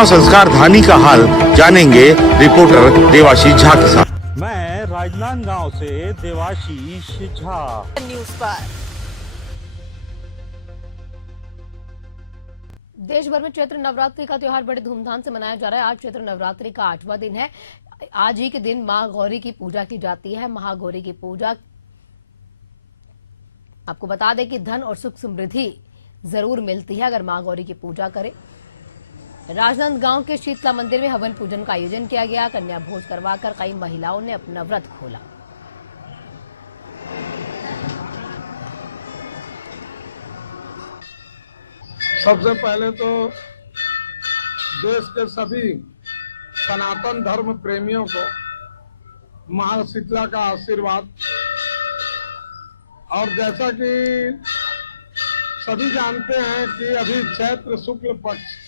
प्रतिमा संस्कार धानी का हाल जानेंगे रिपोर्टर देवाशीष झा के साथ। मैं राजनांदगांव से देवाशीष झा, न्यूज़ पर। देश भर में चैत्र नवरात्रि का त्योहार बड़े धूमधाम से मनाया जा रहा है। आज चैत्र नवरात्रि का 8वां दिन है। आज ही के दिन मां गौरी की पूजा की जाती है। महागौरी की पूजा, आपको बता दें कि धन और सुख समृद्धि जरूर मिलती है अगर मां गौरी की पूजा करें। राजनांदगांव के शीतला मंदिर में हवन पूजन का आयोजन किया गया। कन्या भोज करवाकर कई महिलाओं ने अपना व्रत खोला। सबसे पहले तो देश के सभी सनातन धर्म प्रेमियों को मां शीतला का आशीर्वाद। और जैसा कि सभी जानते हैं कि अभी चैत्र शुक्ल पक्ष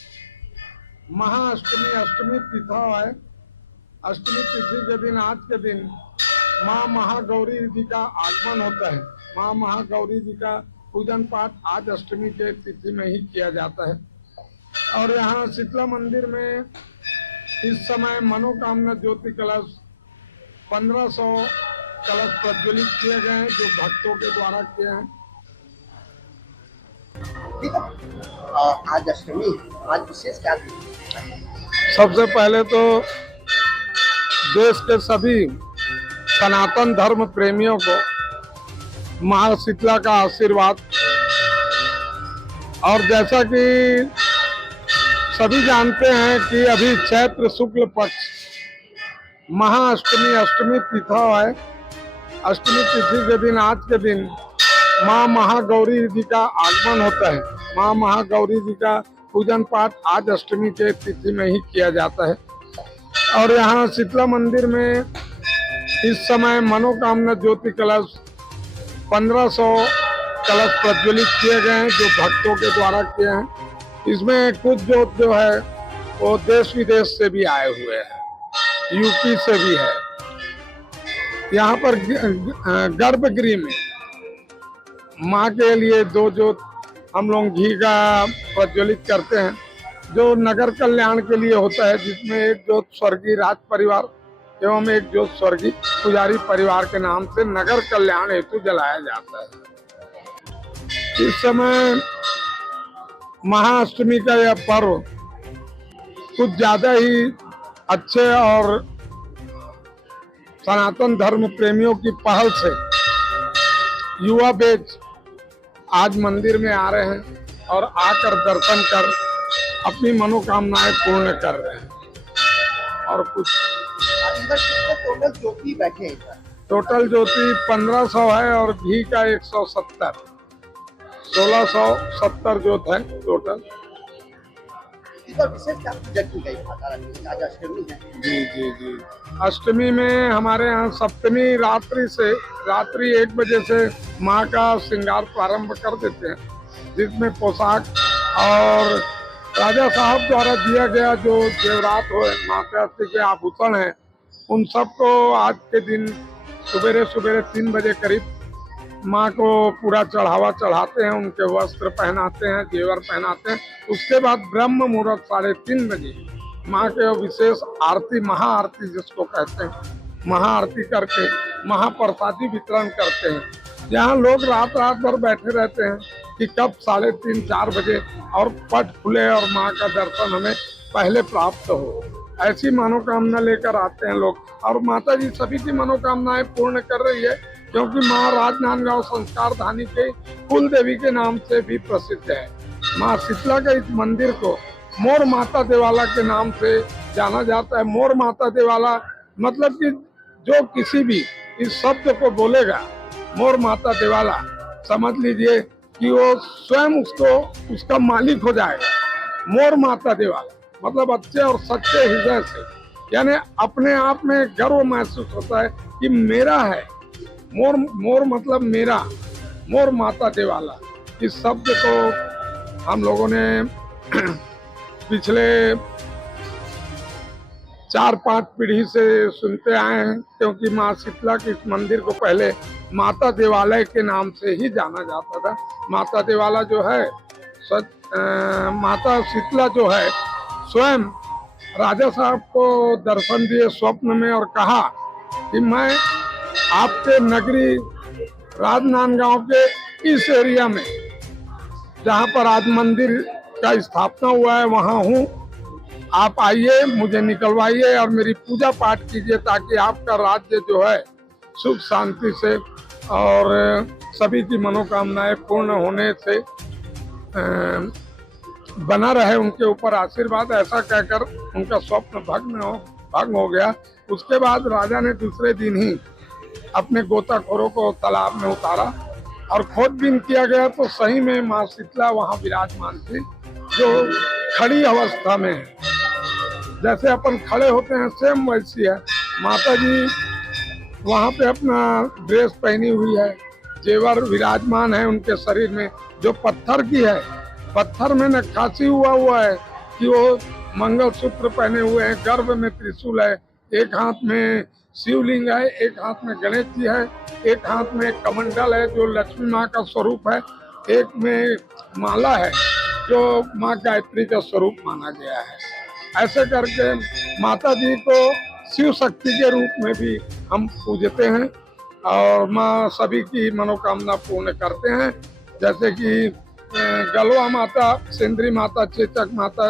महाअष्टमी अष्टमी तिथि है। अष्टमी तिथि के दिन, आज के दिन मां महागौरी जी का आगमन होता है। मां महागौरी जी का पूजन पाठ आज अष्टमी के तिथि में ही किया जाता है। और यहाँ शीतला मंदिर में इस समय मनोकामना ज्योति कलश 1500 कलश प्रज्वलित किए गए हैं, जो भक्तों के द्वारा किए हैं। आज अष्टमी, आज विशेष क्या दिन? सबसे पहले तो देश के सभी सनातन धर्म प्रेमियों को मां शीतला का आशीर्वाद। और जैसा कि सभी जानते हैं कि अभी चैत्र शुक्ल पक्ष महाअष्टमी अष्टमी तिथि है। अष्टमी तिथि के दिन, आज के दिन मां महागौरी जी का आगमन होता है। मां महागौरी जी का पूजन पाठ आज अष्टमी के तिथि में ही किया जाता है। और यहाँ शीतला मंदिर में इस समय मनोकामना ज्योति कलश 1500 कलश प्रज्वलित किए गए हैं, जो भक्तों के द्वारा किए हैं। इसमें कुछ जोत जो है वो देश विदेश से भी आए हुए हैं, यूपी से भी है। यहाँ पर गर्भगृह में माँ के लिए 2 जोत हम लोग घी का प्रज्वलित करते हैं, जो नगर कल्याण के लिए होता है, जिसमें एक जोत स्वर्गीय राज परिवार एवं एक जोत स्वर्गीय पुजारी परिवार के नाम से नगर कल्याण हेतु जलाया जाता है। इस समय महाअष्टमी का यह पर्व कुछ ज्यादा ही अच्छे और सनातन धर्म प्रेमियों की पहल से युवा बैच आज मंदिर में आ रहे हैं और आकर दर्शन कर अपनी मनोकामनाएं पूर्ण कर रहे हैं। और कुछ टोटल ज्योति बैठे हैं। टोटल ज्योति 1500 है और घी का 170, 1670 जोत है टोटल। विशेष क्या पूजा की गई? आज अष्टमी है। जी। अष्टमी में हमारे यहाँ सप्तमी रात्रि 1 बजे से माँ का श्रृंगार प्रारंभ कर देते हैं, जिसमें पोशाक और राजा साहब द्वारा दिया गया जो जेवरात हो, माता के आभूषण हैं, उन सबको आज के दिन सुबेरे 3 बजे करीब माँ को पूरा चढ़ावा चढ़ाते हैं, उनके वस्त्र पहनाते हैं, जेवर पहनाते हैं। उसके बाद ब्रह्म मुहूर्त 3:30 बजे माँ के विशेष आरती, महाआरती जिसको कहते हैं, महाआरती करके महाप्रसादी वितरण करते हैं। यहाँ लोग रात भर बैठे रहते हैं कि कब 3:30-4 बजे और पट खुले और माँ का दर्शन हमें पहले प्राप्त हो। ऐसी मनोकामना लेकर आते हैं लोग। और माता जी सभी की मनोकामनाएं पूर्ण कर रही है, क्योंकि माँ राजनांदगांव संस्कार धानी के कुल देवी के नाम से भी प्रसिद्ध है। माँ शीतला के इस मंदिर को मोर माता देवाला के नाम से जाना जाता है। मोर माता देवाला मतलब कि जो किसी भी इस शब्द को बोलेगा मोर माता देवाला, समझ लीजिए कि वो स्वयं उसका मालिक हो जाएगा। मोर माता देवाला मतलब अच्छे और सच्चे हृदय से, यानी अपने आप में गर्व महसूस होता है कि मेरा है। मोर मतलब मेरा, मोर माता देवाला। इस शब्द को हम लोगों ने पिछले 4-5 पीढ़ी से सुनते आए हैं, क्योंकि माँ शीतला के इस मंदिर को पहले माता देवालय के नाम से ही जाना जाता था। माता देवाला जो है, माता शीतला जो है स्वयं राजा साहब को दर्शन दिए स्वप्न में और कहा कि मैं आपके नगरी राजनांदगांव के इस एरिया में जहाँ पर आज मंदिर का स्थापना हुआ है वहाँ हूँ, आप आइए, मुझे निकलवाइए और मेरी पूजा पाठ कीजिए ताकि आपका राज्य जो है सुख शांति से और सभी की मनोकामनाएं पूर्ण होने से बना रहे, उनके ऊपर आशीर्वाद। ऐसा कहकर उनका स्वप्न भंग हो गया। उसके बाद राजा ने दूसरे दिन ही अपने गोताखोरों को तालाब में उतारा और खोजबीन किया गया तो सही में माँ शीतला वहाँ विराजमान थी, जो खड़ी अवस्था में है। जैसे अपन खड़े होते हैं सेम वैसी है माता जी। वहाँ पे अपना ड्रेस पहनी हुई है, जेवर विराजमान है उनके शरीर में, जो पत्थर की है। पत्थर में नक्काशी हुआ है कि वो मंगलसूत्र पहने हुए हैं, गर्भ में त्रिशूल है, एक हाथ में शिवलिंग है, एक हाथ में गणेश जी है, एक हाथ में कमंडल है जो लक्ष्मी माँ का स्वरूप है, एक में माला है जो माँ गायत्री का स्वरूप माना गया है। ऐसे करके माता जी को शिव शक्ति के रूप में भी हम पूजते हैं और माँ सभी की मनोकामना पूर्ण करते हैं। जैसे कि गलवा माता, सेंद्री माता, चेचक माता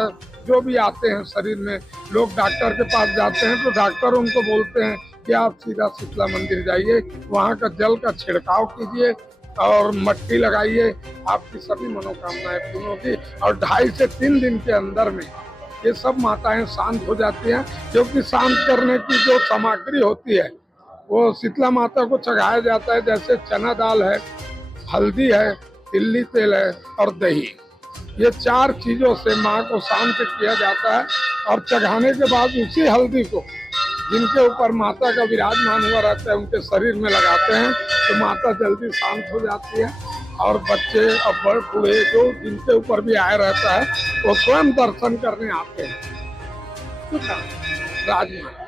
जो भी आते हैं शरीर में, लोग डॉक्टर के पास जाते हैं तो डॉक्टर उनको बोलते हैं कि आप सीधा शीतला मंदिर जाइए, वहाँ का जल का छिड़काव कीजिए और मट्टी लगाइए, आपकी सभी मनोकामनाएं पूर्ण होगी। और 2.5 से 3 दिन के अंदर में ये सब माताएं शांत हो जाती हैं, क्योंकि शांत करने की जो सामग्री होती है वो शीतला माता को चढ़ाया जाता है। जैसे चना दाल है, हल्दी है, तिल्ली तेल है और दही, ये 4 चीजों से माँ को शांत किया जाता है। और चढ़ाने के बाद उसी हल्दी को जिनके ऊपर माता का विराजमान हुआ रहता है उनके शरीर में लगाते हैं तो माता जल्दी शांत हो जाती है। और बच्चे और बड़े बूढ़े जो जिनके ऊपर भी आया रहता है वो स्वयं दर्शन करने आते हैं राजमान।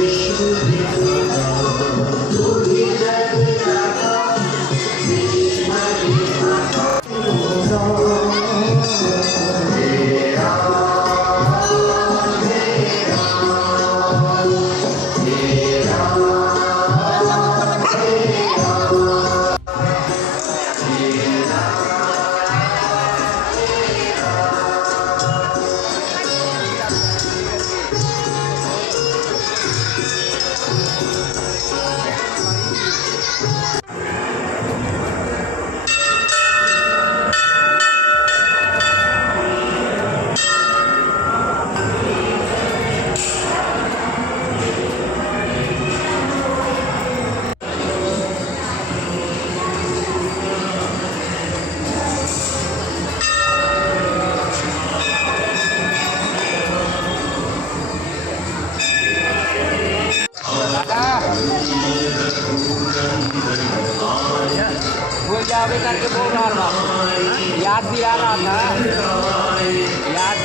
विश्व जाओगे करके बोल रहा था, याद दिला रहा था, याद।